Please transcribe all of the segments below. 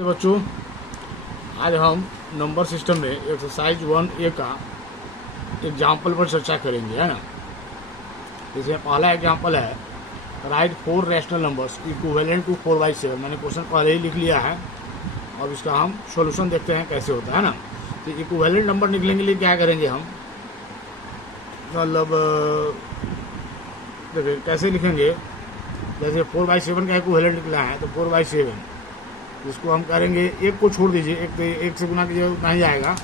तो बच्चों, आज हम नंबर सिस्टम में एक्सरसाइज 1A का एग्जाम्पल पर चर्चा करेंगे, है ना। जैसे पहला एग्जाम्पल है, write 4 rational numbers equivalent to 4/7। मैंने क्वेश्चन पहले ही लिख लिया है और इसका हम सॉल्यूशन देखते हैं कैसे होता है ना। तो इक्विवेलेंट नंबर निकलने के लिए क्या करेंगे हम, मतलब देखिए कैसे लिखेंगे। जैसे 4/7 का इक्विवेलेंट निकला है तो 4/7 इसको हम करेंगे, एक को छोड़ दीजिए, एक से गुना कीजिए उतना ही आएगा।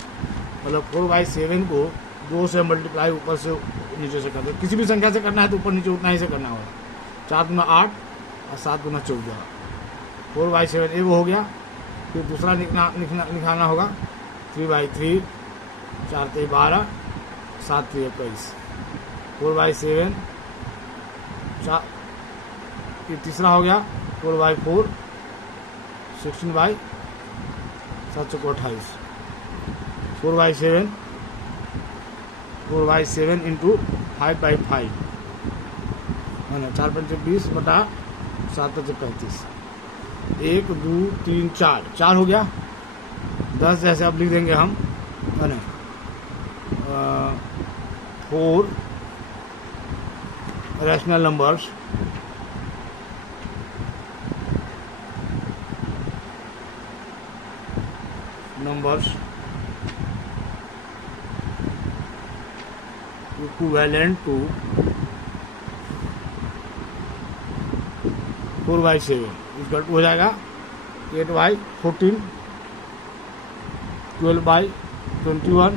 मतलब 4/7 को 2 से मल्टीप्लाई ऊपर से नीचे से करते, किसी भी संख्या से करना है तो ऊपर नीचे उतना ही से करना होगा। 4 गुना 8 और 7 गुना 14, 4/7 एक हो गया। फिर दूसरा निकालना होगा 3/3, 4 3 12, 7 3 21, 4/7। ये तीसरा हो गया 4/4, 16/7 28, 4/7, 4/7 इंटू 5/5 है ना, 4 5 20 बटा 7 5 35, 1 2 3 4 हो गया। 10 जैसे अब लिख देंगे हम, है ना। 4 रैशनल नंबर्स इक्विवेलेंट टू 4/7 इसका 2 हो जाएगा। 8/14, 12/21,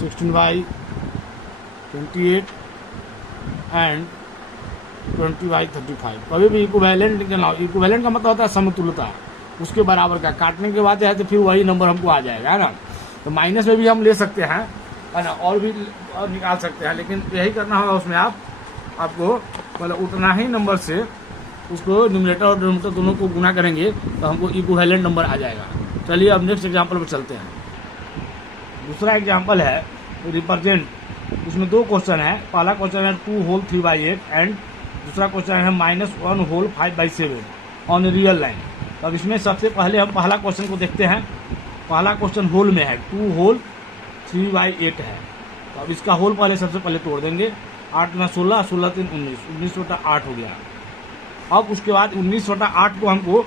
16/28 एंड 20/35। कभी भी इक्विवेलेंट निकलना हो, इक्विवेलेंट का मतलब होता है समतुल्यता, उसके बराबर का। काटने के बाद है तो फिर वही नंबर हमको आ जाएगा, है ना। तो माइनस में भी हम ले सकते हैं, है ना, और भी निकाल सकते हैं, लेकिन यही करना होगा उसमें आपको मतलब उतना ही नंबर से उसको न्यूमरेटर और डिनोमिनेटर दोनों को गुना करेंगे तो हमको इक्विवेलेंट नंबर आ जाएगा। चलिए अब नेक्स्ट एग्जाम्पल पर चलते हैं। दूसरा एग्जाम्पल है रिप्रेजेंट, उसमें 2 क्वेश्चन है। पहला क्वेश्चन है 2 होल 3/8 एंड दूसरा क्वेश्चन है -1 होल 5/7 ऑन रियल लाइन। तो अब इसमें सबसे पहले हम पहला क्वेश्चन को देखते हैं। पहला क्वेश्चन होल में है, 2 होल 3/8 है। तो अब इसका होल पहले सबसे पहले तोड़ देंगे। 8 में 16, 16 3 19, 19/8 हो गया। अब उसके बाद 19/8 को हमको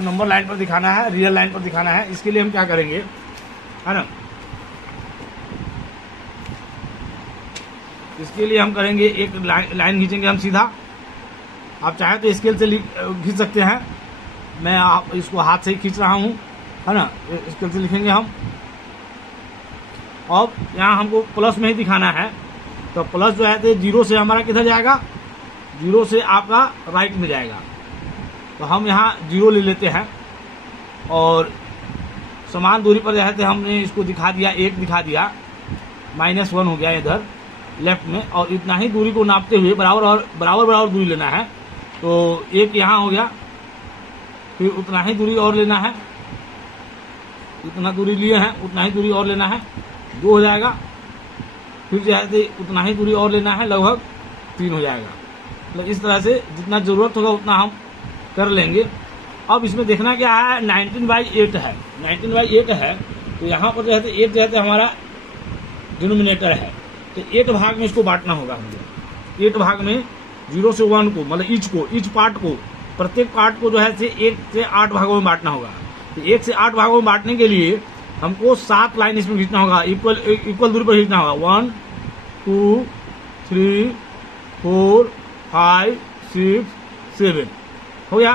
नंबर लाइन पर दिखाना है, रियल लाइन पर दिखाना है। इसके लिए हम क्या करेंगे, है ना, इसके लिए हम करेंगे एक लाइन खींचेंगे हम सीधा। आप चाहे तो स्केल से खींच सकते हैं, मैं आप इसको हाथ से ही खींच रहा हूँ, है ना। स्केल से लिखेंगे हम। अब यहाँ हमको प्लस में ही दिखाना है, तो प्लस जो है तो 0 से हमारा किधर जाएगा, 0 से आपका राइट में जाएगा। तो हम यहाँ 0 ले लेते हैं और समान दूरी पर जो है तो हमने इसको दिखा दिया, 1 दिखा दिया, -1 हो गया इधर लेफ्ट में। और इतना ही दूरी को नापते हुए बराबर दूरी लेना है। तो 1 यहाँ हो गया, फिर उतना ही दूरी और लेना है, इतना दूरी लिए हैं उतना ही दूरी और लेना है, 2 हो जाएगा। फिर जो है उतना ही दूरी और लेना है, लगभग 3 हो जाएगा। मतलब इस तरह से जितना ज़रूरत होगा उतना हम कर लेंगे। अब इसमें देखना क्या है, 19/8 है, 19/8 है। तो यहाँ पर जो है 8 जो है हमारा डिनोमिनेटर है, तो 8 भाग में इसको बांटना होगा हमको। 8 भाग में 0 से 1 को, मतलब ईच पार्ट को, प्रत्येक पार्ट को जो है 1 से 8 भागों में बांटना होगा। तो 1 से 8 भागों में बांटने के लिए हमको 7 लाइन इसमें खींचना होगा, इक्वल दूरी पर खींचना होगा। 1 2 3 4 5 6 7 हो गया।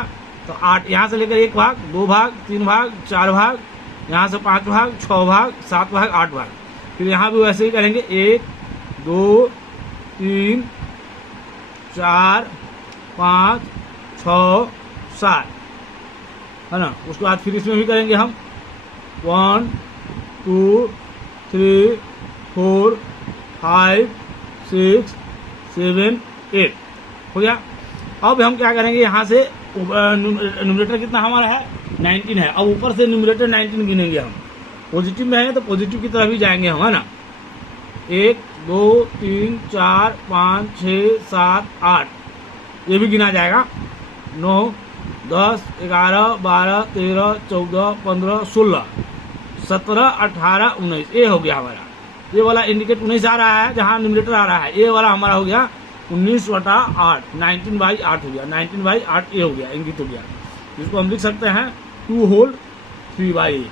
तो 8 यहाँ से लेकर 1 भाग, 2 भाग, 3 भाग, 4 भाग, यहाँ से 5 भाग, 6 भाग, 7 भाग, 8 भाग। फिर यहाँ भी वैसे ही करेंगे, 1 2 3 4 5 6 7, है ना। उसके बाद फिर इसमें भी करेंगे हम 1 2 3 4 5 6 7 8 हो गया। अब हम क्या करेंगे, यहाँ से न्यूमरेटर कितना हमारा है, 19 है। अब ऊपर से न्यूमरेटर 19 गिनेंगे हम। पॉजिटिव में है तो पॉजिटिव की तरफ ही जाएंगे हम, है ना। 1 2 3 4 5 6 7 8 ये भी गिना जाएगा। 9 10, 11, 12, 13, 14, 15, 16, 17, 18, 19 ये हो गया हमारा। ये वाला इंडिकेट 19 आ रहा है जहाँ न्यूमरेटर आ रहा है, ये वाला हमारा हो गया 19/8, 19/8 हो गया, 19/8 ये हो गया, इंगित हो गया। जिसको हम लिख सकते हैं 2 होल 3/8।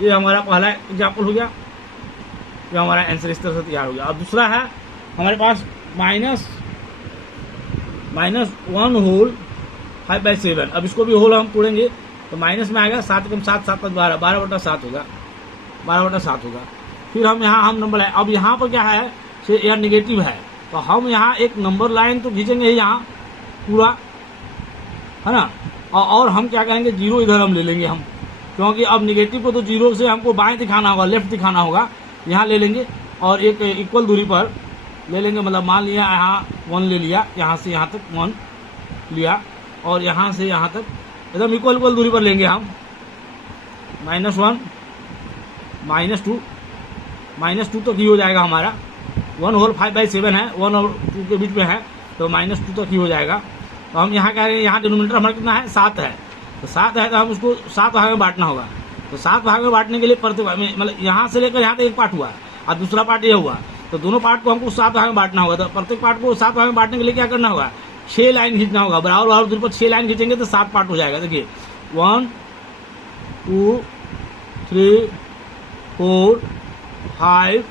ये हमारा पहला एग्जाम्पल हो गया, ये हमारा आंसर इस तरह से तैयार हो गया। अब दूसरा है हमारे पास -1 होल 5/7। अब इसको भी होल हम तोड़ेंगे तो माइनस में आएगा, 7 कम 7, 7 12, 12/7 होगा, 12/7 होगा। फिर हम यहाँ हम नंबर लाइन, अब यहाँ पर क्या है, यह निगेटिव है तो हम यहाँ एक नंबर लाइन तो खींचेंगे यहाँ पूरा, है ना। और हम क्या करेंगे, 0 इधर हम ले लेंगे हम, क्योंकि अब निगेटिव को तो 0 से हमको बाएं दिखाना होगा, लेफ्ट दिखाना होगा। यहाँ ले लेंगे और एक इक्वल दूरी पर ले लेंगे, मतलब मान लिया यहाँ 1 ले लिया, यहाँ से यहाँ तक 1 लिया और यहाँ से यहाँ तक एकदम इक्वल दूरी पर लेंगे हम। -1, -2 तक ही हो जाएगा हमारा। 1 होल 5/7 है, 1 और 2 के बीच में है तो -2 तक ही हो जाएगा। तो हम यहाँ क्या करेंगे, यहाँ डिनोमिनेटर हमारा कितना है, 7 है, तो 7 है तो हम उसको 7 भाग में बांटना होगा। तो 7 भाग में बांटने के लिए प्रत्येक मतलब यहाँ से लेकर यहाँ तक एक पार्ट हुआ और दूसरा पार्ट ये हुआ, तो दोनों पार्ट को हमको 7 भाग में बांटना होगा। तो प्रत्येक पार्ट को 7 भाग में बांटने के लिए क्या करना होगा, 6 लाइन खींचना होगा, बराबर दूरी पर 6 लाइन खींचेंगे तो 7 पार्ट हो जाएगा। देखिए 1 2 3 4 5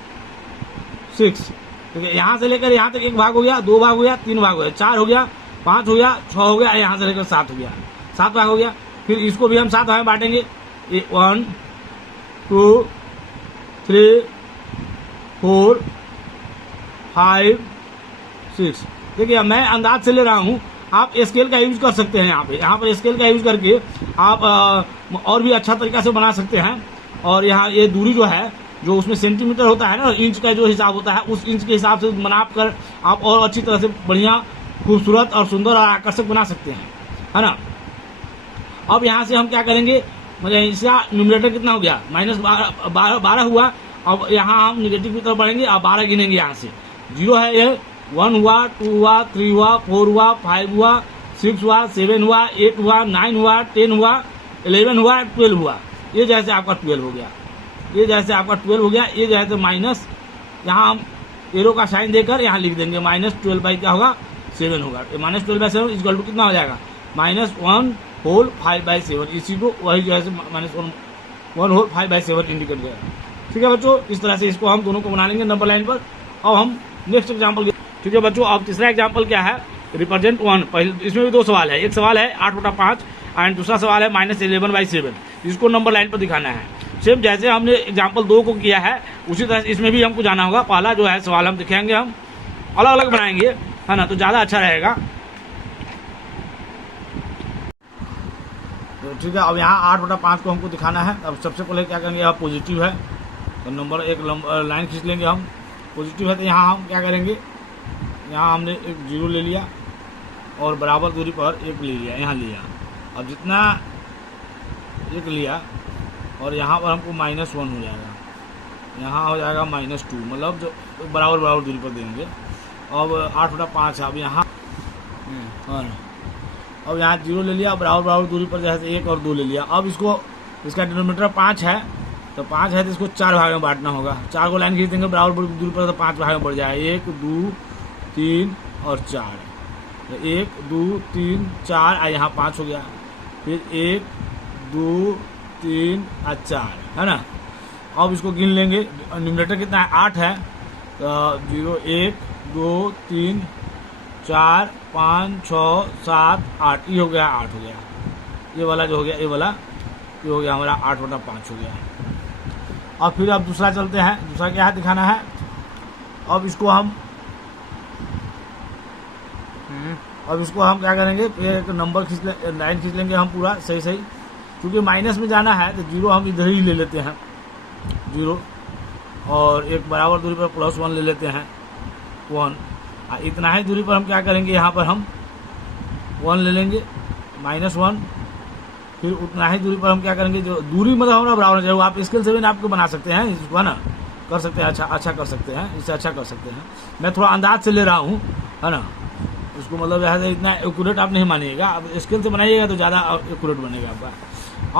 6, ठीक है। यहाँ से लेकर यहाँ तक एक भाग हो गया, 2 भाग हो गया, 3 भाग हो गया, 4 हो गया, 5 हो गया, 6 हो गया, यहाँ से लेकर 7 हो गया, 7 भाग हो गया। फिर इसको भी हम 7 भाग में बांटेंगे, 1 2 3 4 5 6। देखिए मैं अंदाज से ले रहा हूँ, आप स्केल का यूज कर सकते हैं। यहाँ पर स्केल का यूज करके आप और भी अच्छा तरीका से बना सकते हैं। और यहाँ ये दूरी जो है, जो उसमें सेंटीमीटर होता है ना, इंच का जो हिसाब होता है, उस इंच के हिसाब से बनाप कर आप और अच्छी तरह से बढ़िया खूबसूरत और सुंदर और आकर्षक बना सकते हैं, है ना। अब यहाँ से हम क्या करेंगे, मतलब इसका न्यूमरेटर कितना हो गया, -12 हुआ। अब यहाँ हम निगेटिव की तरफ बढ़ेंगे, अब 12 गिनेंगे यहाँ से। 0 है, ये 1 हुआ, 2 हुआ, 3 हुआ, 4 हुआ, 5 हुआ, 6 हुआ, 7 हुआ, 8 हुआ, 9 हुआ, 10 हुआ, 11 हुआ, 12 हुआ। ये जैसे आपका 12 हो गया, ये जैसे आपका 12 हो गया। ये जैसे माइनस, यहाँ हम एरो का साइन देकर यहाँ लिख देंगे, -12 बाई क्या होगा, 7 होगा। -12/7 इक्वल टू कितना हो जाएगा, -1 होल 5/7। इसी को वही जो है -1 होल 5/7 इंडिकेट करेगा। ठीक है बच्चों, इस तरह से इसको हम दोनों को बना लेंगे नंबर लाइन पर। अब हम नेक्स्ट एग्जाम्पल, ठीक है बच्चों। अब तीसरा एग्जाम्पल क्या है, रिप्रेजेंट 1। पहले इसमें भी 2 सवाल है, एक सवाल है 8/5 एंड दूसरा सवाल है -11/7। इसको नंबर लाइन पर दिखाना है। सेम जैसे हमने एग्जाम्पल 2 को किया है उसी तरह से इसमें भी हमको जाना होगा। पहला जो है सवाल हम दिखाएंगे, हम अलग अलग बनाएंगे, है ना, तो ज़्यादा अच्छा रहेगा। तो ठीक है, अब यहाँ 8/5 को हमको दिखाना है। अब सबसे पहले क्या करेंगे, यहाँ पॉजिटिव है तो नंबर एक लाइन खींच लेंगे हम। पॉजिटिव है तो यहाँ हम क्या करेंगे, यहाँ हमने एक 0 ले लिया और बराबर दूरी पर 1 ले लिया, यहाँ लिया। अब जितना 1 लिया और यहाँ पर हमको -1 हो जाएगा, यहाँ हो जाएगा -2, मतलब जो बराबर दूरी पर देंगे। अब 8/5 है, अब यहाँ अब यहाँ 0 ले लिया, बराबर दूरी पर जैसे 1 और 2 ले लिया। अब इसको, इसका डिनोमिनेटर 5 है तो 5 है तो इसको 4 भाग में बांटना होगा। 4 को लाइन खींच देंगे बराबर दूरी पर तो 5 भाग में बढ़ जाएगा, 1 2 3 और 4। तो 1 2 3 4 और यहाँ 5 हो गया, फिर 1 2 3 और 4, है ना। अब इसको गिन लेंगे, न्यूमरेटर कितना है, 8 है तो 0 1 2 3 4 5 6 7 8, ये हो गया 8 हो गया। ये वाला जो हो गया, ये वाला ये हो गया हमारा 8/5 हो गया। अब फिर अब दूसरा चलते हैं, दूसरा क्या है दिखाना है। अब इसको हम क्या करेंगे, एक नंबर खींच लाइन खींच लेंगे हम पूरा सही सही, क्योंकि माइनस में जाना है तो 0 हम इधर ही ले लेते हैं 0, और एक बराबर दूरी पर +1 ले लेते हैं 1। इतना ही दूरी पर हम क्या करेंगे, यहाँ पर हम 1 ले लेंगे -1। फिर उतना ही दूरी पर हम क्या करेंगे, जो दूरी मतलब हमारा बराबर चाहिए, आप स्केल से भी आपको बना सकते हैं इसको, है ना, कर सकते हैं, अच्छा कर सकते हैं, इससे अच्छा कर सकते हैं। मैं थोड़ा अंदाज से ले रहा हूँ, है ना। इसको मतलब यहाँ से इतना एक्यूरेट आप नहीं मानिएगा, अब स्केल से बनाइएगा तो ज़्यादा एक्यूरेट बनेगा आपका।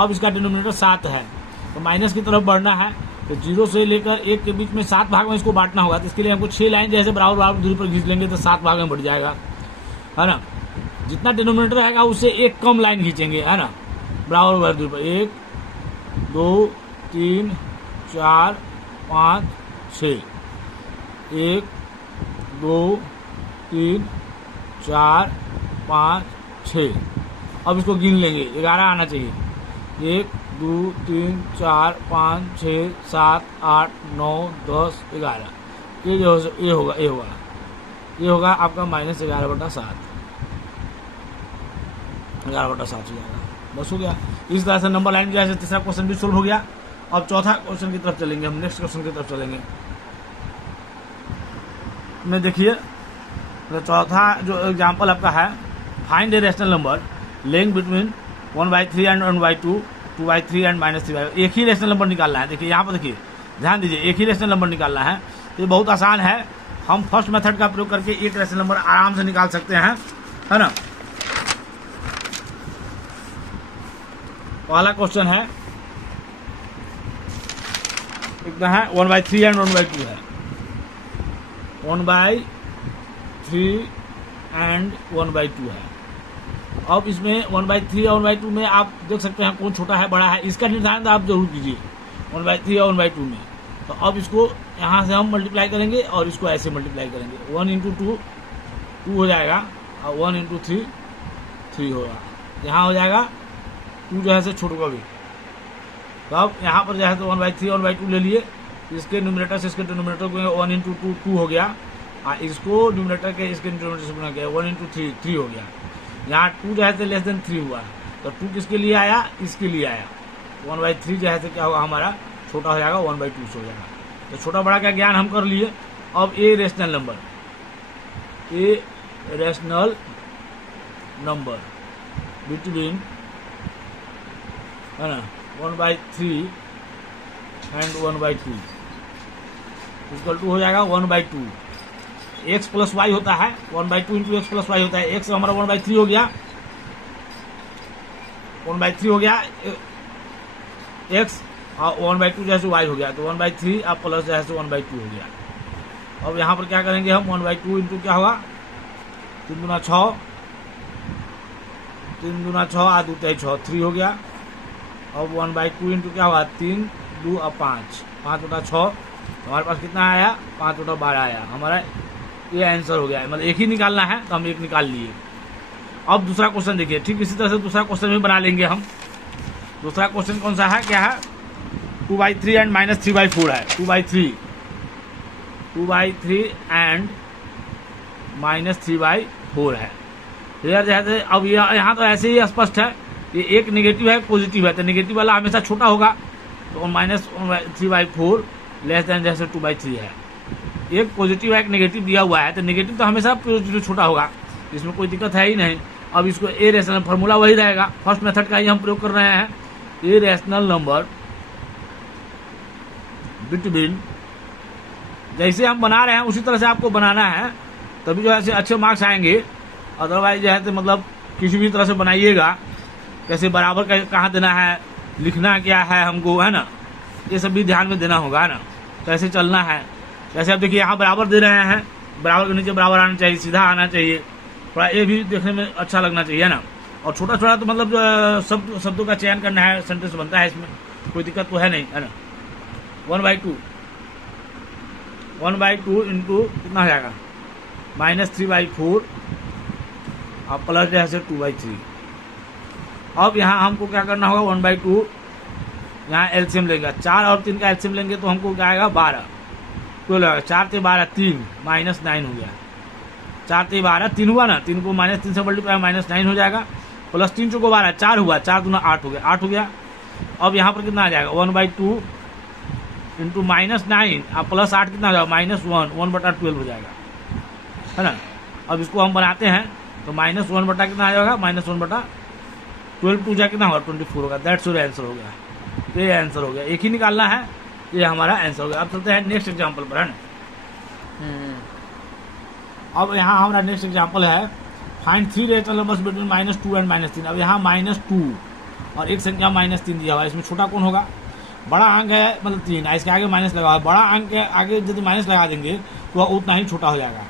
अब इसका डिनोमिनेटर 7 है तो माइनस की तरफ बढ़ना है, तो 0 से लेकर 1 के बीच में 7 भाग में इसको बांटना होगा। तो इसके लिए हमको 6 लाइन जैसे बराबर बराबर दूरी पर खींच लेंगे तो 7 भाग में बढ़ जाएगा, है ना। जितना डिनोमिनेटर रहेगा उससे एक कम लाइन खींचेंगे, है ना, बराबर बराबर दूरी पर। 1 2 3 4 5 6, 1 2 3 4 5 6। अब इसको गिन लेंगे, 11 आना चाहिए। 1 2 3 4 5 6 7 8 9 10 11। ये जो ये होगा आपका -11/7, 11/7 हो जाएगा। बस हो गया। इस तरह से नंबर लाइन जो है तीसरा क्वेश्चन भी सोल्व हो गया। अब चौथा क्वेश्चन की तरफ चलेंगे हम, नेक्स्ट क्वेश्चन की तरफ चलेंगे। में देखिए तो चौथा जो एग्जाम्पल आपका है, find a rational number laying between 1/3 and 1/2, 2/3 and -3/5। एक ही रेशनल नंबर निकालना है। देखिए यहाँ पर देखिए, ध्यान दीजिए, एक ही रेशनल नंबर निकालना है। तो ये बहुत आसान है, हम फर्स्ट मेथड का प्रयोग करके एक रेशनल नंबर आराम से निकाल सकते हैं, है ना। पहला क्वेश्चन है, कितना है, 1/3 एंड 1/2 है। 1/3 एंड 1/2 है। अब इसमें 1/3 और 1/2 में आप देख सकते हैं कौन छोटा है बड़ा है, इसका निर्धारण आप जरूर कीजिए 1/3 और 1/2 में। तो अब इसको यहाँ से हम मल्टीप्लाई करेंगे और इसको ऐसे मल्टीप्लाई करेंगे। 1 × 2 2 हो जाएगा और 1 × 3 3 होगा। यहाँ हो जाएगा 2 जो है से छोटा भी। तो अब यहाँ पर जो है तो 1/3 और 1/2 ले लिए, इसके न्यूमरेटर से इसके डिनोमिनेटर को 1 × 2 2 हो गया, और इसको न्यूमरेटर के इसके डिनोमिनेटर से गुणा किया 1 × 3 3 हो गया। यहाँ 2 जो है तो <3 हुआ, तो 2 किसके लिए आया, इसके लिए आया। 1/3 जो है तो क्या होगा हमारा, छोटा हो जाएगा, 1/2 से हो जाएगा। तो छोटा बड़ा का ज्ञान हम कर लिए। अब ए रेशनल नंबर बिटवीन, है ना, 1/3 एंड 1/2 इक्वल टू हो जाएगा 1/2। x + y होता है, 1/2 × x + y होता है। x हमारा 1/3 हो गया, 1/3 हो गया x, और 1/2 जैसे y हो गया, तो 1/3 अब प्लस जैसे 1/2 हो गया। अब यहाँ पर क्या करेंगे हम, 1/2 इंटू क्या होगा, 3 × 6, 3 × 6 और 2 × 6 3 हो गया। अब 1/2 इंटू क्या होगा, 3 2 और 5 5/6, हमारे पास कितना आया, 5/12 आया। हमारा ये आंसर हो गया। मतलब एक ही निकालना है तो हम एक निकाल लिए। अब दूसरा क्वेश्चन देखिए, ठीक इसी तरह से दूसरा क्वेश्चन भी बना लेंगे हम। दूसरा क्वेश्चन कौन सा है, क्या है, 2/3 एंड -3/4 है। 2/3 एंड -3/4 है। जैसे अब यहाँ तो ऐसे ही स्पष्ट है, ये एक नेगेटिव है, पॉजिटिव है, तो नेगेटिव वाला हमेशा छोटा होगा। तो -3/4 लेस देन जैसे 2/3 है। एक पॉजिटिव है, एक नेगेटिव दिया हुआ है, तो नेगेटिव तो हमेशा पॉजिटिव छोटा होगा, इसमें कोई दिक्कत है ही नहीं। अब इसको ए रेशनल फार्मूला वही रहेगा, फर्स्ट मेथड का ही हम प्रयोग कर रहे हैं। ए रेशनल नंबर बिटवीन, जैसे हम बना रहे हैं उसी तरह से आपको बनाना है, तभी जो है अच्छे मार्क्स आएंगे। अदरवाइज जो है तो मतलब किसी भी तरह से बनाइएगा, कैसे बराबर कहाँ देना है, लिखना क्या है हमको, है ना, ये सब भी ध्यान में देना होगा, है ना, कैसे चलना है। जैसे आप देखिए यहाँ बराबर दे रहे हैं, बराबर के नीचे बराबर आना चाहिए, सीधा आना चाहिए, थोड़ा ये भी देखने में अच्छा लगना चाहिए, है ना। और छोटा छोटा तो मतलब शब्दों का चयन करना है, सेंटेंस बनता है, इसमें कोई दिक्कत तो है नहीं, है ना। 1/2 इंटू कितना हो जाएगा, -3/4 और प्लस जैसे 2/3। अब यहाँ हमको क्या करना होगा, 1/2 यहाँ एलसीएम लेंगे, 4 और 3 का एलसीएम लेंगे तो हमको क्या आएगा, 12 12 आएगा। 4 × 12 3 -9 हो गया। 4 × 12 3 हुआ ना, 3 को -3 से मल्टीप्लाई -9 हो जाएगा, प्लस 3 × 12 4 हुआ, 4 × 2 8 हो गया, 8 हो गया। अब यहाँ पर कितना आ जाएगा, 1/2 इंटू -9 और प्लस 8 कितना हो जाएगा, -1 1/12 हो जाएगा, है ना। अब इसको हम बनाते हैं तो -1 कितना आ जाएगा, -1/12 2 जा कितना होगा, 24 होगा। दैट्स योर आंसर हो गया, ये आंसर हो गया। एक ही निकालना है, ये हमारा आंसर हो गया। अब चलते हैं नेक्स्ट एग्जाम्पल पर, है ना। अब यहाँ हमारा नेक्स्ट एग्जाम्पल है find 3 rational numbers between -2 and -3। अब यहाँ -2 और एक संख्या -3 दिया हुआ है, इसमें छोटा कौन होगा? बड़ा अंक है मतलब 3 है, इसके आगे माइनस लगा हुआ है, बड़ा अंक के आगे यदि माइनस लगा देंगे तो वह उतना ही छोटा हो जाएगा।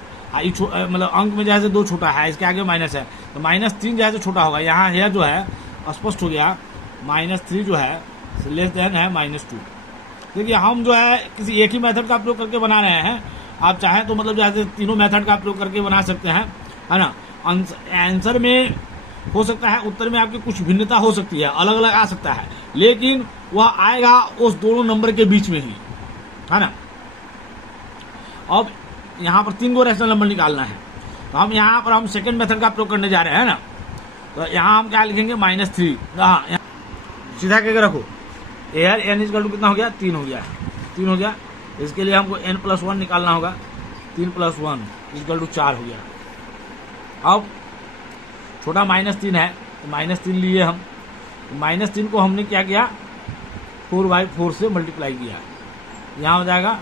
मतलब अंक में जैसे 2 छोटा है, इसके आगे माइनस है, तो -3 जैसे छोटा होगा। यहाँ यह जो है स्पष्ट हो गया, -3 जो है लेस देन है -2। देखिए हम जो है किसी एक ही मेथड का प्रयोग करके बना रहे हैं, आप चाहें तो मतलब जैसे तीनों मेथड का प्रयोग करके बना सकते हैं, है ना। आंसर में हो सकता है, उत्तर में आपकी कुछ भिन्नता हो सकती है, अलग अलग आ सकता है, लेकिन वह आएगा उस दोनों नंबर के बीच में ही, है ना। अब यहाँ पर 3 गो रैशनल नंबर निकालना है, तो हम यहाँ पर हम सेकंड मेथड का प्रयोग करने जा रहे हैं ना। तो यहाँ हम क्या लिखेंगे? -3। हाँ, सीधा करके रखो। एयर n इक्वल टू कितना हो गया? 3 हो गया, 3 हो गया। इसके लिए हमको n+1 निकालना होगा, 3 + 1 इक्वल टू 4 हो गया। अब छोटा -3 है, तो -3 लिए हम, -3 को हमने क्या किया? 4/4 से मल्टीप्लाई किया, यहाँ हो जाएगा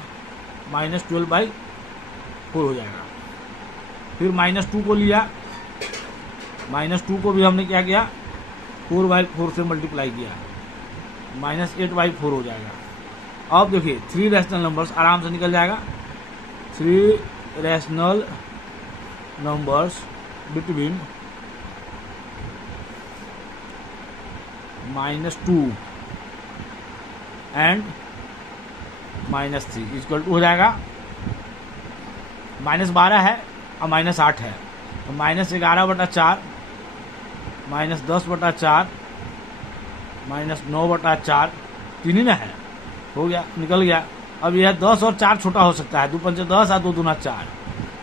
-12/4 हो जाएगा। फिर -2 को लिया, -2 को भी हमने क्या किया? 4/4 से मल्टीप्लाई किया, -8/4 हो जाएगा। अब देखिए 3 रैशनल नंबर्स आराम से निकल जाएगा। 3 rational numbers between -2 and -3 equal to हो जाएगा, -12 है और -8 है, तो -11/4 -10/4 -9/4 3 ही ना है, हो गया, निकल गया। अब यह 10 और 4 छोटा हो सकता है, 2 × 5 = 10 और 2 × 4,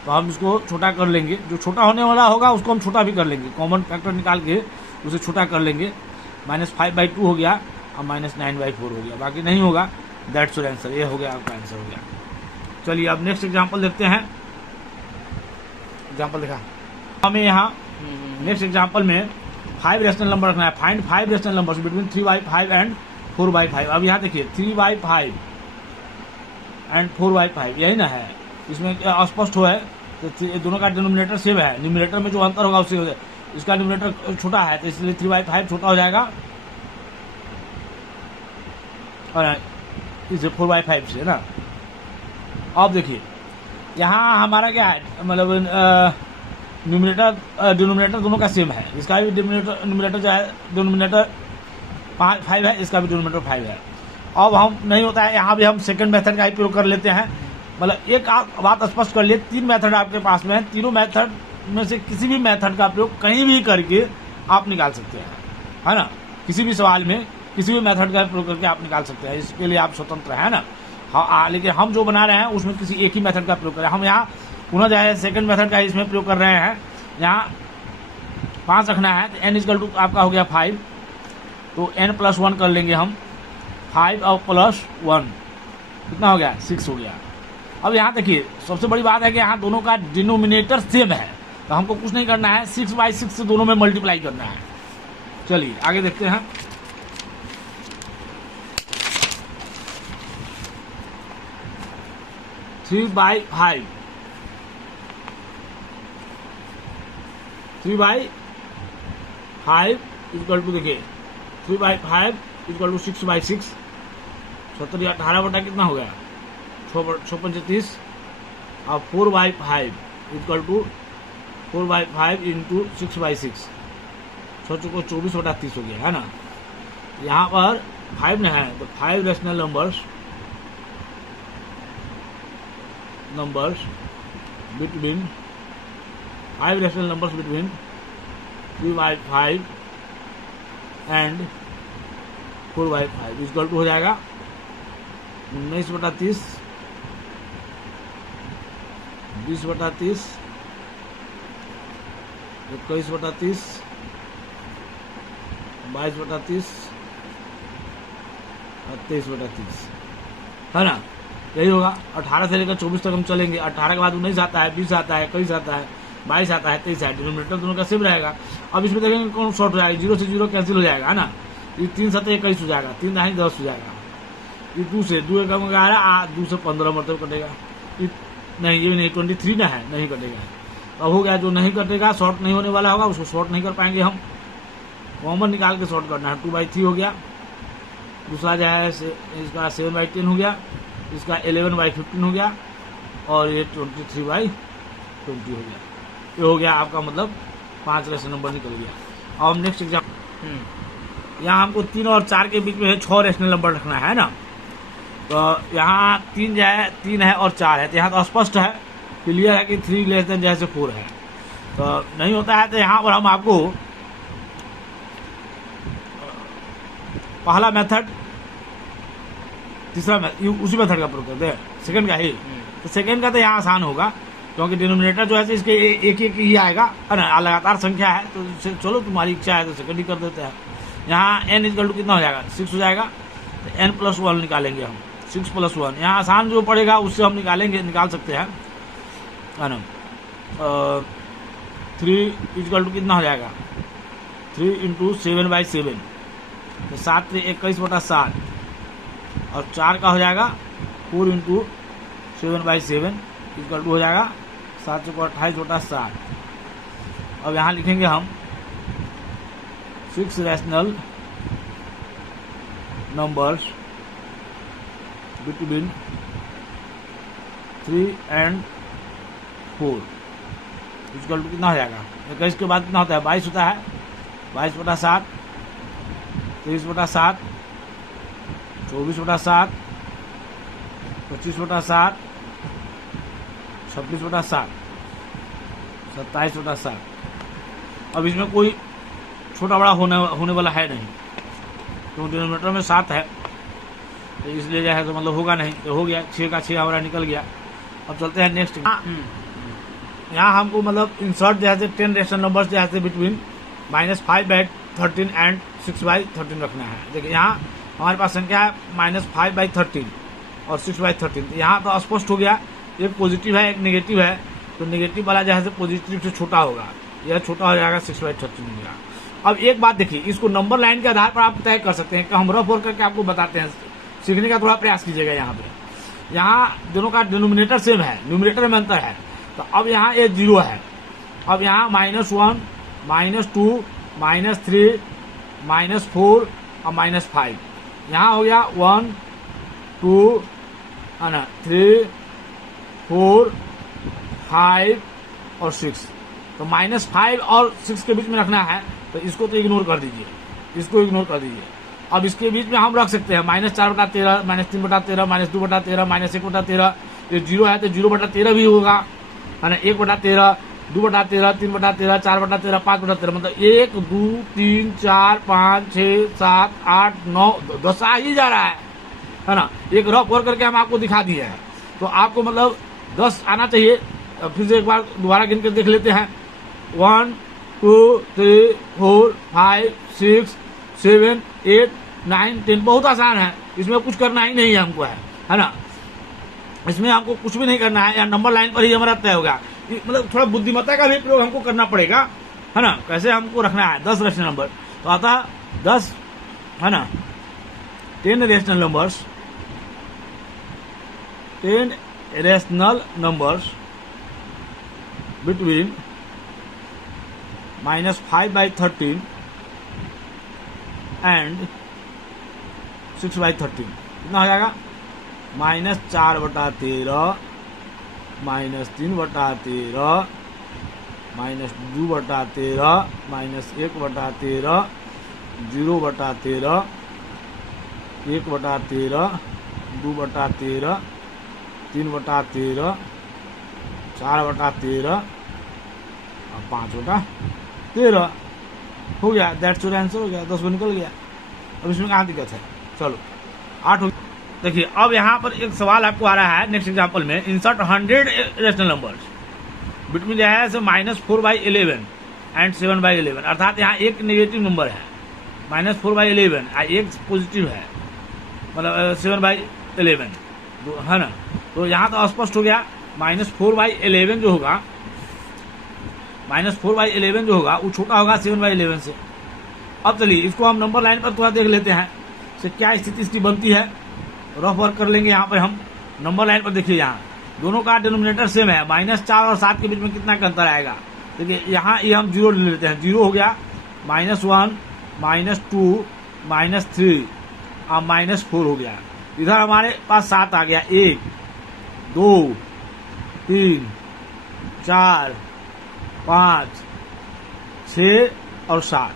तो हम इसको छोटा कर लेंगे। जो छोटा होने वाला होगा उसको हम छोटा भी कर लेंगे, कॉमन फैक्टर निकाल के उसे छोटा कर लेंगे। -5/2 हो गया और -9/4 हो गया, बाकी नहीं होगा। दैट्स योर आंसर, ये हो गया आपका आंसर हो गया। चलिए अब नेक्स्ट एग्जांपल देखते हैं। एग्जांपल देखा हमें यहाँ नेक्स्ट एग्जांपल में 5 रैशनल नंबर रखना है। Find 5 rational numbers between 3/5 and 4/5। अब यहाँ देखिए 3/5 एंड 4/5 यही ना है, इसमें स्पष्ट हो है तो दोनों का डिनोमिनेटर सेम है, न्यूमिनेटर में जो अंतर होगा उससे हो जाए। इसका न्यूमिनेटर छोटा है तो इसलिए 3/5 छोटा हो जाएगा और इसे 4/5 से ना। अब देखिए यहाँ हमारा क्या है, मतलब डिनोमिनेटर दोनों का सेम है, इसका भी डिनोमिनेटर जो है डिनोमिनेटर 5 है, इसका भी डिनोमिनेटर 5 है। अब हम नहीं होता है, यहाँ भी हम सेकंड मेथड का ही प्रयोग कर लेते हैं। मतलब एक बात स्पष्ट कर लिए, 3 मेथड आपके पास में है, तीनों मेथड में से किसी भी मेथड का प्रयोग कहीं भी करके आप निकाल सकते हैं, है ना। किसी भी सवाल में किसी भी मेथड का प्रयोग करके आप निकाल सकते हैं, इसके लिए आप स्वतंत्र है ना। हाँ, लेकिन हम जो बना रहे हैं उसमें किसी एक ही मेथड का प्रयोग करें। हम यहाँ पुनः जो है सेकंड मेथड का इसमें प्रयोग कर रहे हैं। यहाँ 5 रखना है, तो n इक्वल टू आपका हो गया 5, तो n+1 कर लेंगे हम। 5 और +1 कितना हो गया? 6 हो गया। अब यहाँ देखिए सबसे बड़ी बात है कि यहाँ दोनों का डिनोमिनेटर सेम है, तो हमको कुछ नहीं करना है, 6/6 से दोनों में मल्टीप्लाई करना है। चलिए आगे देखते हैं। Three by five equal to, देखिए 3/5 इक्वल टू 6/6, 70 18 बटा कितना हो गया? 6/35 और 4/5 इक्वल टू 4/5 इंटू 6/6, 24/30 हो गया, है ना। यहाँ पर 5 न है तो 5 rational numbers between 3/5 and 4/5 equal to हो जाएगा 19/30, 20/30, 21/30, 22/30 और 23/30, है ना। यही होगा। 18 से लेकर 24 तक हम चलेंगे। 18 के बाद 19 आता है, 20 आता है, 21 आता है, 22 आता है, 23 है। डिनोमिनेटर दोनों का सेम रहेगा। अब इसमें देखेंगे कौन शॉर्ट हो जाएगा, 0 से 0 कैंसिल हो जाएगा, है ना। ये 3 7 21 हो जाएगा, 3 9 10 हो जाएगा। ये 2 से 2 कम 11, 2 से 15 मतलब कटेगा। नहीं, ये भी नहीं, 23 ना है, नहीं कटेगा। अब हो गया, जो नहीं कटेगा, शॉर्ट नहीं होने वाला होगा, उसको शॉर्ट नहीं कर पाएंगे हम। कॉमन निकाल के शॉर्ट करना है। 2/3 हो गया, दूसरा जो है इसका 7/10 हो गया, इसका 11/15 हो गया, और ये 23/20 हो गया। ये हो गया आपका मतलब 5 रेशनल नंबर निकल गया। अब नेक्स्ट एग्जाम, यहाँ हमको 3 और 4 के बीच में 6 रेशनल नंबर रखना है ना। तो यहाँ 3 जो है, 3 है और 4 है, तो यहाँ तो स्पष्ट है, क्लियर है कि 3 लेस देन जैसे 4 है। तो नहीं होता है तो यहाँ पर हम आपको पहला मेथड, तीसरा उसी मेथड का प्रयोग करते हैं, सेकंड का ही। तो सेकंड का तो यहाँ आसान होगा, क्योंकि डिनोमिनेटर जो है इसके एक ही आएगा, है ना, लगातार संख्या है, तो चलो तुम्हारी इच्छा है तो सेकंड ही कर देते हैं। यहाँ n इक्वल टू कितना हो जाएगा, 6 हो जाएगा, तो n+1 निकालेंगे हम, 6+1। यहाँ आसान जो पड़ेगा उससे हम निकाल सकते हैं, है ना। 3 इक्वल टू कितना हो जाएगा, 3 × 7/7, तो 7 × 21/7, और 4 का हो जाएगा 4 × 7/7 इक्वल टू हो जाएगा 7 × 28/7। अब यहाँ लिखेंगे हम 6 rational numbers between 3 and 4 equal to कितना हो जाएगा, 21 के बाद कितना होता है, 22 होता है, 22/7, 23/7, 24/7, 25/7, 26/7, 27/7। अब इसमें कोई छोटा बड़ा होने वाला है नहीं, तो डिनोमिनेटर में 7 है, तो इसलिए जो है तो मतलब होगा नहीं, तो हो गया, 6 का 6 हमारा निकल गया। अब चलते हैं नेक्स्ट। यहाँ हमको मतलब इंसर्ट जैसे 10 रेशनल नंबर्स जैसे बिटवीन -5/13 एंड 6/13 रखना है। देखिए यहाँ हमारे पास संख्या है -5/13 और 6/13, तो यहाँ तो स्पष्ट हो गया, एक पॉजिटिव है एक नेगेटिव है, तो नेगेटिव वाला जो है पॉजिटिव से छोटा होगा, यह छोटा हो जाएगा, 6/13 हो गया। अब एक बात देखिए, इसको नंबर लाइन के आधार पर आप तय कर सकते हैं, कि हम रफ वर्क करके आपको बताते हैं, सीखने का थोड़ा प्रयास कीजिएगा। यहाँ दोनों का डिनोमिनेटर सेम है, न्यूमरेटर में अंतर है। तो अब यहाँ ये 0 है, अब यहाँ -1, -2, -3, -4 और -5, यहाँ हो गया 1, 2, 3, 4, 5 और 6। तो -5 और 6 के बीच में रखना है, तो इसको तो इग्नोर कर दीजिए, इसको इग्नोर कर दीजिए। अब इसके बीच में हम रख सकते हैं -4/13, -3/13, -2/13, -1/13। ये 0 है तो 0/13 भी होगा, है ना, 1/13, 2/13, 3/13, 4/13, 5/13, मतलब 1, 2, 3, 4, 5, 6, 7, 8, 9, 10 आ ही जा रहा है ना। एक रफ वर्क करके हम आपको दिखा दिए हैं, तो आपको मतलब 10 आना चाहिए। फिर से एक बार दोबारा गिन के देख लेते हैं, 1, 2, 3, 4, 5, 6, 7, 8, 9, 10। बहुत आसान है, इसमें कुछ करना ही नहीं है हमको, है ना, इसमें हमको कुछ भी नहीं करना है, या नंबर लाइन पर ही हमारा तय होगा। मतलब थोड़ा बुद्धिमत्ता का भी प्रयोग हमको करना पड़ेगा, है ना, कैसे हमको रखना है 10 रेशनल नंबर। तो आता 10, है ना, 10 rational numbers, 10 rational numbers between -5/13 and 6/13। कितना हो जाएगा, -4/13, -3/13, -2/13, -1/13, 0/13, 1/13, 2/13, 3/13, 4/13 और 5/13 हो गया। दैट्स योर आंसर हो गया, 10 निकल गया। अब इसमें कहाँ दिक्कत है, चलो 8 हो गया। देखिए अब यहाँ पर एक सवाल आपको आ रहा है नेक्स्ट एग्जांपल में, इंसर्ट 100 रेशनल नंबर्स बिटवीन जो है -4/11 एंड 7/11, अर्थात यहाँ एक नेगेटिव नंबर है -4/11 और एक पॉजिटिव है, मतलब 7/11, है ना। तो यहाँ तो स्पष्ट हो गया, -4/11 जो होगा, -4/11 जो होगा वो छोटा होगा 7/11 से। अब चलिए इसको हम नंबर लाइन पर थोड़ा देख लेते हैं, से क्या स्थिति इसकी बनती है, रफ वर्क कर लेंगे। यहाँ पर हम नंबर लाइन पर देखिए, यहाँ दोनों का डिनोमिनेटर सेम है, -4 और 7 के बीच में कितना का अंतर आएगा। देखिए यहाँ ये हम 0 ले लेते हैं, 0 हो गया, -1 -2 -3 और -4 हो गया। इधर हमारे पास 7 आ गया, 1 2 3 4 5 6 और 7।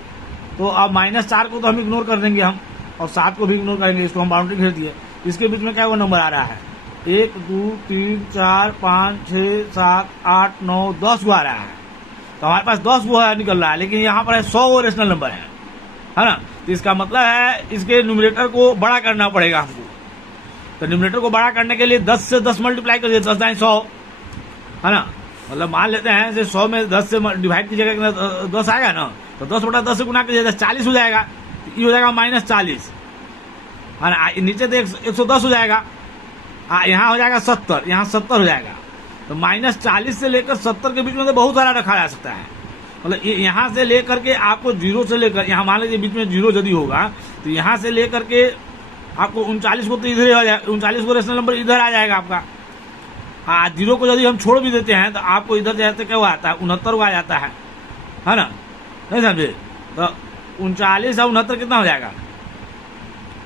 तो अब -4 को तो हम इग्नोर कर देंगे हम, और 7 को भी इग्नोर करेंगे, इसको हम बाउंड्री घेर दिए। इसके बीच में क्या वो नंबर आ रहा है, 1 2 3 4 5 6 7 8 9 10 गो आ रहा है। तो हमारे पास 10 गो निकल रहा है, लेकिन यहाँ पर 100 गो रेशनल नंबर है ना। तो इसका मतलब है इसके न्यूमरेटर को बड़ा करना पड़ेगा हमको। तो न्यूमरेटर को बड़ा करने के लिए 10 से 10 मल्टीप्लाई कर दिए, 10 दाएं 100, है ना। मतलब मान लेते हैं जैसे 100 में 10 से डिवाइड कीजिएगा 10 आएगा ना, तो 10/10 से गुना कीजिएगा 40 हो जाएगा। ये हो जाएगा -40, है ना। नीचे तो 110 हो जाएगा, यहाँ हो जाएगा 70, यहाँ 70 हो जाएगा। तो -40 से लेकर 70 के बीच में तो बहुत सारा रखा जा सकता है। मतलब यहाँ से लेकर के आपको 0 से लेकर यहाँ मान लीजिए बीच में 0 यदि होगा, तो यहाँ से लेकर के आपको 39 को तो इधर आ जाएगा, 39 को रेशनल नंबर इधर आ जाएगा आपका। 0 को यदि हम छोड़ भी देते हैं तो आपको इधर जैसे क्या आता है, 69 आ जाता है ना, नहीं समझे। तो 39 और 69 कितना हो जाएगा,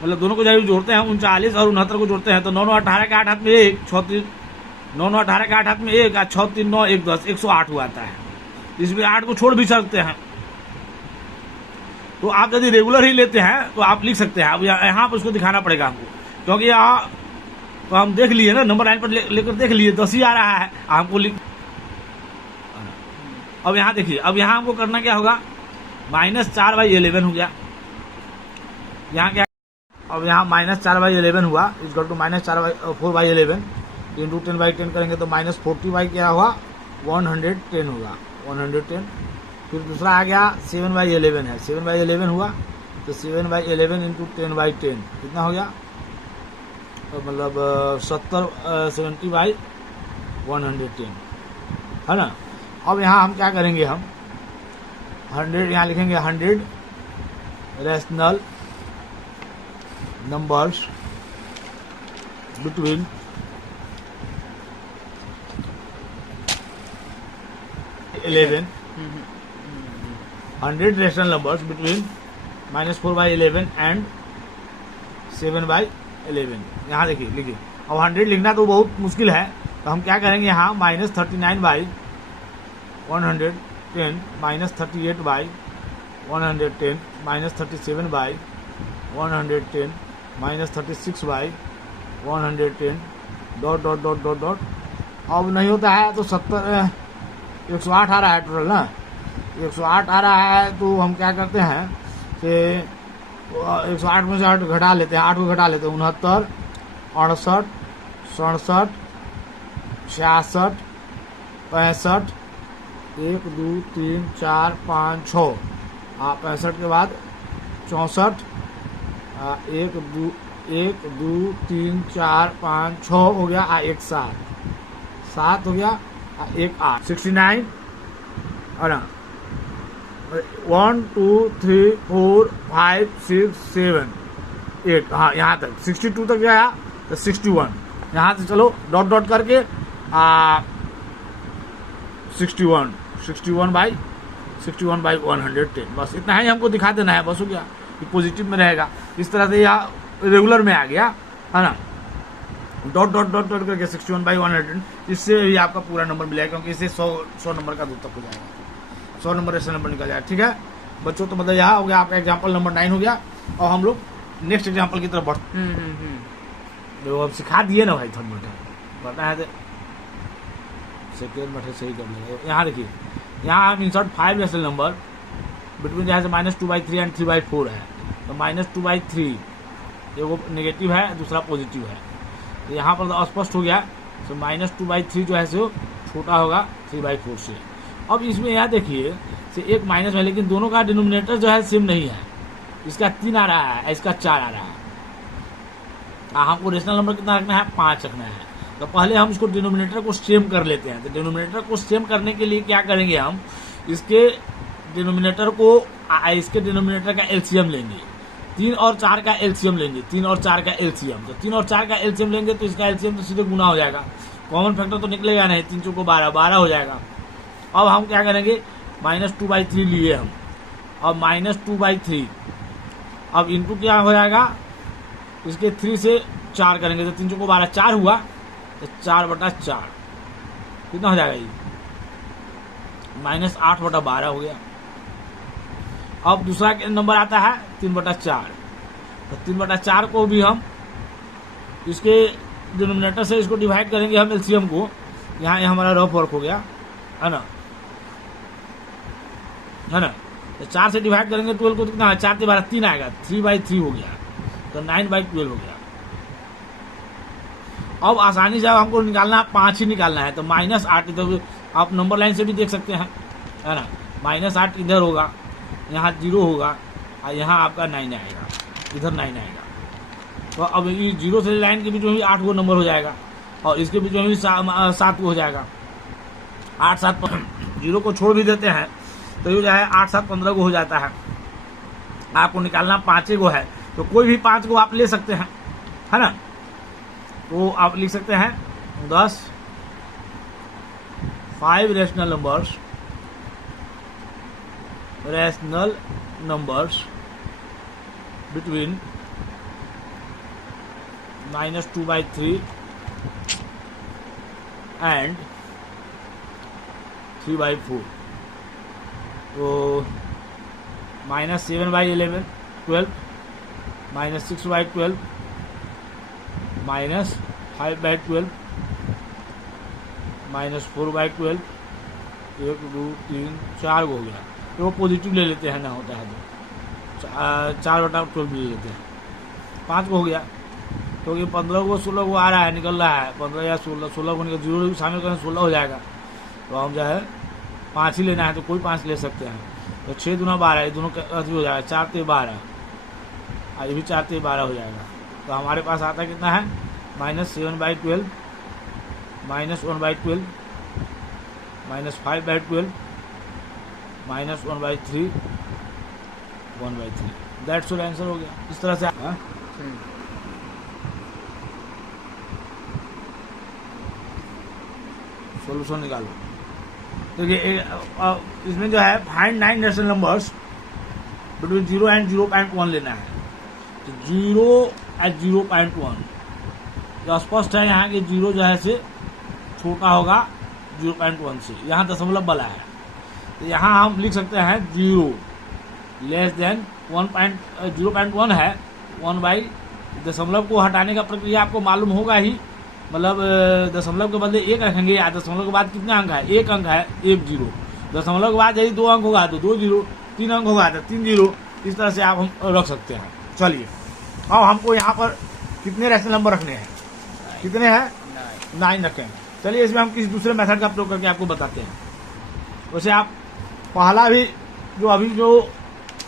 मतलब दोनों को जब जोड़ते हैं 39 और 69 को जोड़ते हैं तो 9 9 18 के 8 हाथ में 1 6 3 9 9 18 के 8 हाथ में 1 6 3 9 1 10 108 हुआ आता है। इसमें 8 को छोड़ भी सकते हैं। तो आप यदि रेगुलर ही लेते हैं तो आप लिख सकते हैं। अब यहाँ पर उसको दिखाना पड़ेगा हमको, क्योंकि यहाँ तो हम देख लिए ना, नंबर लाइन पर लेकर देख लिए 10 ही आ रहा है, हमको लिख। अब यहाँ देखिए, अब यहाँ हमको करना क्या होगा, -4/11 हो गया। यहाँ क्या, अब यहाँ -4/11 हुआ, इक्वल टू -4/4/11 इंटू 10/10 करेंगे तो -40 क्या हुआ, 110 होगा, 110। फिर दूसरा आ गया 7/11 है, 7/11 हुआ तो 7/11 इंटू 10/10 कितना हो गया, तो मतलब 70/110, है ना। अब यहाँ हम क्या करेंगे, हम 100 यहाँ लिखेंगे, 100 rational numbers between 11 100 rational numbers between -4/11 and 7/11। यहाँ देखिए लिखिए। अब 100 लिखना तो बहुत मुश्किल है, तो हम क्या करेंगे, यहाँ -39/110 -38/110 -37/110 -36/110 dot dot dot dot dot. अब नहीं होता है तो 108 आ रहा है टोटल ना, 108 आ रहा है। तो हम क्या करते हैं कि 108 में से 8 घटा लेते हैं, 8 को घटा लेते हैं, 69 68 67 66 65 1 2 3 4 5 6 65 के बाद 64 1 2 3 4 5 6 हो गया, 1 7 हो गया, 1 8 69 है ना। 1 2 3 4 5 6 7 8, हाँ यहाँ तक 62 तक गया, तो 61 यहाँ से चलो डॉट डॉट करके 61/110, बस इतना ही हमको दिखा देना है, बस हो गया। ये पॉजिटिव में रहेगा, इस तरह से यहाँ रेगुलर में आ गया, है ना। डॉट डॉट डॉट डॉट करके 61/110, इससे भी आपका पूरा नंबर मिलेगा, क्योंकि इससे 100 नंबर का दूर तक हो जाएगा, 100 नंबर रेशनल नंबर निकल जाएगा। ठीक है बच्चों, तो मतलब यहाँ हो गया आपका एग्जाम्पल नंबर 9 हो गया। और हम लोग नेक्स्ट एग्जाम्पल की तरफ बढ़ते। तो अब सिखा दिए ना भाई, थर्मोमीटर बताया थे, सेकेंड बैठे सही कर लेंगे। यहाँ देखिए, यहाँ हम इंसर्ट 5 रेशनल नंबर बिटवीन जहाँ से -2/3 एंड 3/4 है। तो -2/3 एगो नेगेटिव है, दूसरा पॉजिटिव है। तो यहाँ पर तो स्पष्ट हो गया, तो -2/3 जो है सो छोटा होगा 3/4 से। अब इसमें यहाँ देखिए से एक माइनस है, लेकिन दोनों का डिनोमिनेटर जो है सेम नहीं है। इसका 3 आ रहा है, इसका 4 आ रहा है। हमको रेशनल नंबर कितना रखना है, 5 रखना है। तो पहले हम इसको डिनोमिनेटर को सेम कर लेते हैं। तो डिनोमिनेटर को सेम करने के लिए क्या करेंगे, हम इसके डिनोमिनेटर को इसके डिनोमिनेटर का एलसीएम लेंगे, 3 और 4 का एलसीएम लेंगे, 3 और 4 का एलसीएम। तो 3 और 4 का एलसीएम लेंगे तो इसका एलसीएम तो सीधे गुना हो जाएगा। कॉमन फैक्टर तो निकलेगा नहीं, 3 चौको 12, 12 हो जाएगा। अब हम क्या करेंगे, -2/3 लिए हम, अब -2/3, अब इंटू क्या हो जाएगा, इसके 3 से 4 करेंगे तो 3 चौको 12, 4 हुआ, तो 4/4 कितना हो जाएगा ये, -8/12 हो गया। अब दूसरा नंबर आता है 3/4, तो 3/4 को भी हम इसके डिनोमिनेटर से इसको डिवाइड करेंगे हम एलसीएम को, यहाँ ये हमारा रफ वर्क हो गया है ना, तो 4 से डिवाइड करेंगे 12 को, कितना है, 4 से 12 3 आएगा, 3/3 हो गया, तो 9/12 हो गया। अब आसानी से अब हमको निकालना है, 5 ही निकालना है, तो -8 इधर आप नंबर लाइन से भी देख सकते हैं, है ना, -8 इधर होगा, यहाँ 0 होगा, और यहाँ आपका 9 आएगा, इधर 9 आएगा। तो अब ये 0 से लाइन के बीच में भी 8 गो नंबर हो जाएगा, और इसके बीच में भी 7 हो जाएगा, 8 7 0 को छोड़ भी देते हैं तो ये जो है 8 7 15 को हो जाता है। आपको निकालना 5 गो है, तो कोई भी 5 को आप ले सकते हैं, है ना, तो आप लिख सकते हैं 10 5 रैशनल नंबर्स बिटवीन -2/3 एंड 3/4, तो -7/11 12, -6/12, -5/12, -4/12, 1 2 3 4 हो गया। तो वो पॉजिटिव ले लेते हैं, ना होता है तो 4/12 ले लेते हैं, 5 को हो गया, तो ये 15 को 16 को आ रहा है, निकल रहा है 15 या 16 को निकल, 0 शामिल करें 16 हो जाएगा। तो हम जो है 5 ही लेना है, तो कोई 5 ले सकते हैं, तो 6 दूना 12, ये दोनों अथी हो जाएगा, 4 ते 12, और ये भी 4 ते 12 हो जाएगा। तो हमारे पास आता है कितना है, -7/12, -1/12, -5/12, -1/3, 1/3, दैट्स ऑल आंसर हो गया। इस तरह से सोल्यूशन निकालो। देखिए इसमें जो है find 9 rational numbers between 0 and 0.1 लेना है, तो 0 एट 0.1, तो स्पष्ट है यहाँ के 0 जो है से छोटा होगा 0.1 से, यहाँ दशमलव वाला है, तो यहाँ हम लिख सकते हैं 0 लेस देन 0.1 है 1/, दशमलव को हटाने का प्रक्रिया आपको मालूम होगा ही, मतलब दशमलव के बदले 1 रखेंगे, या दशमलव के बाद कितना अंक है, 1 अंक है, 1 0, दशमलव के बाद यदि 2 अंक होगा तो 2 0, 3 अंक होगा तो 3 0, इस तरह से आप हम रख सकते हैं। चलिए अब हमको यहाँ पर कितने रैशनल नंबर रखने हैं, कितने हैं, 9 रखें। चलिए इसमें हम किसी दूसरे मेथड का प्रयोग करके आपको बताते हैं। वैसे आप पहला भी जो अभी जो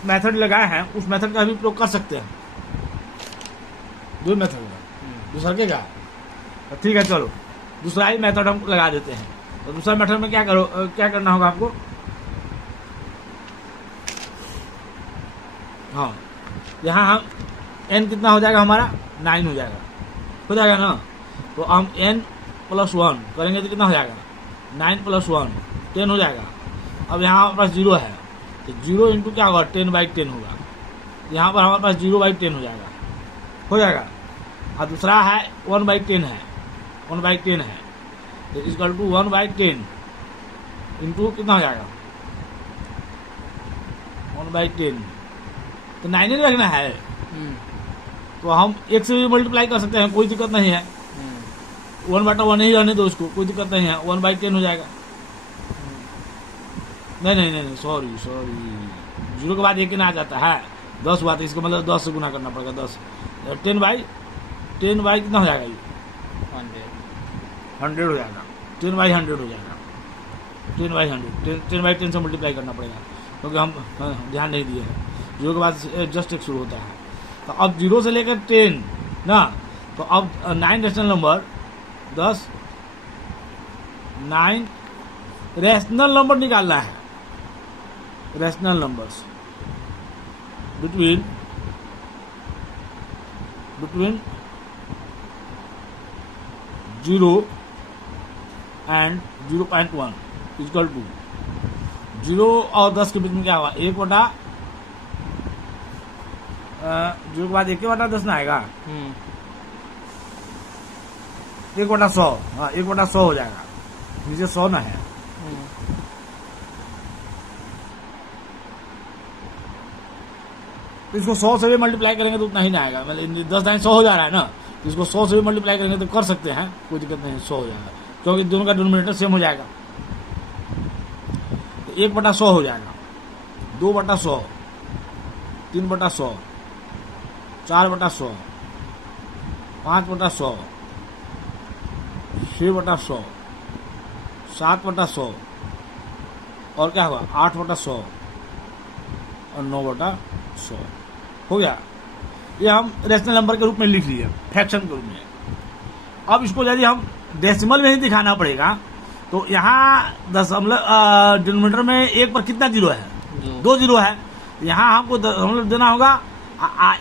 मेथड लगाए हैं उस मेथड का भी प्रयोग कर सकते हैं, 2 मेथड है, दूसरा के क्या, तो ठीक है, चलो दूसरा ही मेथड हम लगा देते हैं। तो दूसरा मेथड में क्या करना होगा आपको, हाँ यहाँ हम n कितना हो जाएगा हमारा, 9 हो जाएगा ना, तो हम n+1 करेंगे तो कितना हो जाएगा, 9+1 10 हो जाएगा। अब यहाँ हमारे पास 0 है, तो 0 इंटू क्या होगा, 10/10 होगा, यहाँ पर हमारे पास 0/10 हो जाएगा। और दूसरा है 1/10 है, 1/10 है, तो इक्वल टू 1/10 इंटू कितना हो जाएगा, 1/10, तो 9 ही रखना है, तो हम 1 से भी मल्टीप्लाई कर सकते हैं, कोई दिक्कत नहीं है, 1/1 ही रहने दो उसको, कोई दिक्कत नहीं है, 1/10 हो जाएगा। नहीं सॉरी 0 के बाद 1 ना आ जाता है, 10 हुआ, तो इसका मतलब 10 से गुना करना पड़ेगा, 10 10/10 कितना हो जाएगा, ये 100 हो जाएगा, 10/100 हो जाएगा, 10/10 से मल्टीप्लाई करना पड़ेगा, क्योंकि हम ध्यान नहीं दिए हैं, 0 के बाद जस्ट 1 शुरू होता है। तो अब 0 से लेकर 10 ना, तो अब 9 रैशनल नंबर 10 9 रैशनल नंबर निकालना है, rational numbers between 0 and 0.1 equal to 0 और 10 के बीच में क्या होगा 1/0 के बाद 1/10 ना आएगा 1/100। हाँ 1/100 हो जाएगा, नीचे 100 ना है। तो इसको 100 से भी मल्टीप्लाई करेंगे तो उतना ही ना आएगा, मतलब 10 दाएं 100 हो जा रहा है ना, तो इसको 100 से भी मल्टीप्लाई करेंगे तो कर सकते हैं, कोई दिक्कत नहीं, 100 हो जाएगा क्योंकि दोनों का डिनोमिनेटर सेम हो जाएगा। तो 1/100 हो जाएगा, 2/100, 3/100, 4/100, 5/100, 6/100, 7/100 और क्या होगा 8/100 और 9/100 हो गया। ये हम रेशनल नंबर के रूप में लिख लिए, फ्रैक्शन के रूप में। अब इसको यदि हम डेसिमल में ही दिखाना पड़ेगा तो यहाँ दशमलव डिनोमिनेटर में 1 पर कितना जीरो है 2 जीरो है, यहाँ हमको दशमलव देना होगा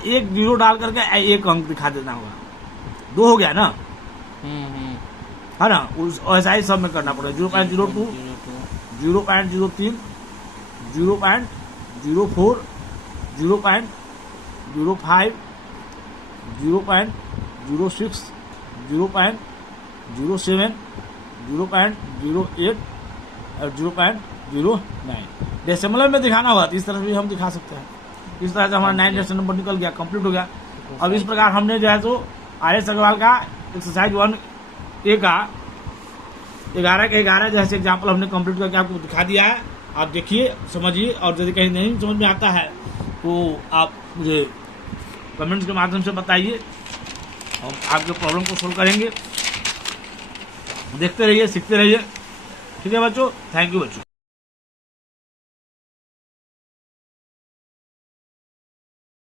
1 जीरो डाल करके 1 अंक दिखा देना होगा, 2 हो गया ना, है ना। ऐसा ही सब में करना पड़ेगा 0.02, 0.03, 0.04, 0.05, 0.06, 0.07, 0.08 और 0.09। डेसिमल में दिखाना होगा तो इस तरह से भी हम दिखा सकते हैं। इस तरह से हमारा 9 डेसिमल नंबर निकल गया, कंप्लीट हो गया। अब इस प्रकार हमने जो है तो RS अग्रवाल का एक्सरसाइज 1A का 11 के 11 जैसे एग्जाम्पल हमने कंप्लीट करके आपको दिखा दिया है। आप देखिए, समझिए, और यदि कहीं नहीं समझ में आता है तो आप मुझे कमेंट्स के माध्यम से बताइए, हम आपके प्रॉब्लम को सोल्व करेंगे। देखते रहिए, सीखते रहिए। ठीक है बच्चों, थैंक यू बच्चों।